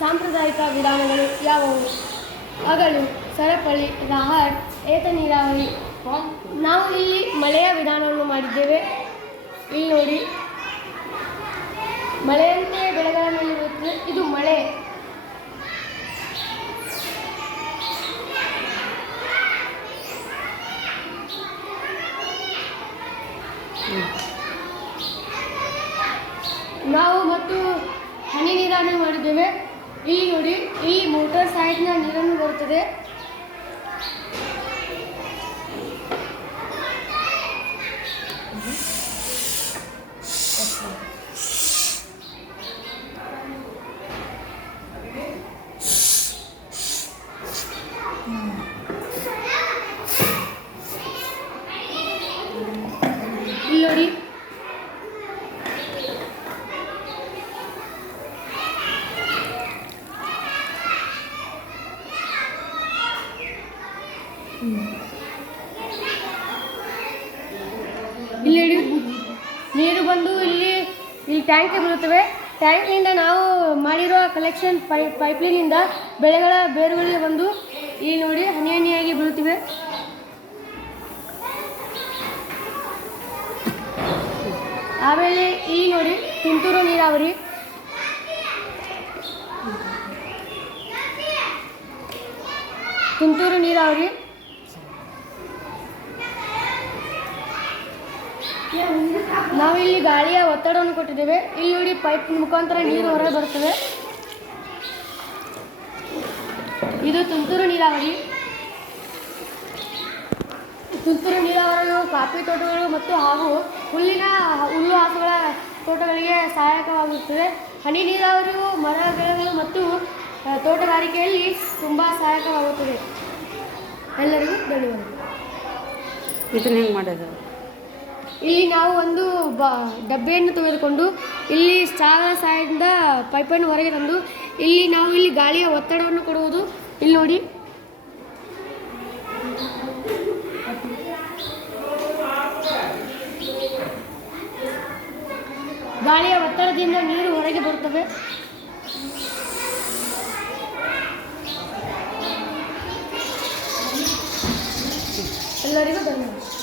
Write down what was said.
ಸಾಂಪ್ರದಾಯಿಕ ವಿಧಾನಗಳು ಯಾವುವು? ಅಗಳು ಸರಪಳಿ, ರಾಹರ್, ಏತ ನೀರಾವರಿ. ನಾವು ಇಲ್ಲಿ ಮಳೆಯ ವಿಧಾನವನ್ನು ಮಾಡಿದ್ದೇವೆ. ಇಲ್ಲಿ ನೋಡಿ. ಮಳೆಯಂತೆ ಬೆಳೆಗಳ ಮೇಲೆ ಇದು ಮಳೆ. ನಾವು ಮತ್ತು ಹನಿ ನೀರಾವರಿ ಮಾಡಿದ್ದೇವೆ. ಇಲ್ಲಿ ನೋಡಿ ಈ ಮೋಟಾರ್ ಸಹಾಯದಿಂದ ನೀರನ್ನು ಬರುತ್ತದೆ ಇಲ್ಲಿ ನೋಡಿ ಇಲ್ಲಿ ನೀರು ಬಂದು ಇಲ್ಲಿ ಇಲ್ಲಿ ಟ್ಯಾಂಕ್ಗೆ ಬೀಳುತ್ತವೆ. ಟ್ಯಾಂಕ್ನಿಂದ ನಾವು ಮಾಡಿರುವ ಕಲೆಕ್ಷನ್ ಪೈಪ್ ಪೈಪ್ಲೈನಿಂದ ಬೆಳೆಗಳ ಬೇರುಗಳಿಗೆ ಬಂದು ಇಲ್ಲಿ ನೋಡಿ ಹನಿ ಹನಿಯಾಗಿ ಬೀಳುತ್ತಿವೆ. ಆಮೇಲೆ ಈ ನೋಡಿ ತುಂತುರು ನೀರಾವರಿ. ತುಂತುರು ನೀರಾವರಿ. ನಾವಿಲ್ಲಿ ಗಾಳಿಯ ಒತ್ತಡವನ್ನು ಕೊಟ್ಟಿದ್ದೇವೆ. ಇಲ್ಲಿ ನೋಡಿ ಪೈಪ್ ಮುಖಾಂತರ ನೀರು ಹೊರಗೆ ಬರುತ್ತದೆ. ಇದು ತುಂತುರು ನೀರಾವರಿ. ತುಂತುರು ನೀರಾವರಿಯು ಕಾಫಿ ತೋಟಗಳು ಮತ್ತು ಹಾಗೂ ಹುಲ್ಲಿನ ಹುಲ್ಲು ಹಾಸುಗಳ ತೋಟಗಳಿಗೆ ಸಹಾಯಕವಾಗುತ್ತದೆ. ಹನಿ ನೀರಾವರಿಯು ಮರ ಗಿಡಗಳು ಮತ್ತು ತೋಟಗಾರಿಕೆಯಲ್ಲಿ ತುಂಬ ಸಹಾಯಕವಾಗುತ್ತದೆ. ಎಲ್ಲರಿಗೂ ಧನ್ಯವಾದ ಇದನ್ನ ಹೆಂಗೆ ಮಾಡೋದು? ಇಲ್ಲಿ ನಾವು ಒಂದು ಬ, ಡಬ್ಬೆಯನ್ನು ತೆಗೆದುಕೊಂಡು ಇಲ್ಲಿ ಸ್ಟಾಗಳ ಸಹಾಯದಿಂದ ಪೈಪನ್ನು ಹೊರಗೆ ತಂದು ಇಲ್ಲಿ ನಾವು ಇಲ್ಲಿ ಗಾಳಿಯ ಒತ್ತಡವನ್ನು ಕೊಡುವುದು. ಇಲ್ಲಿ ನೋಡಿ. ಗಾಳಿಯ ಒತ್ತಡದಿಂದ ನೀರು ಹೊರಗೆ ಬರುತ್ತವೆ. ಎಲ್ಲರಿಗೂ ಧನ್ಯವಾದ.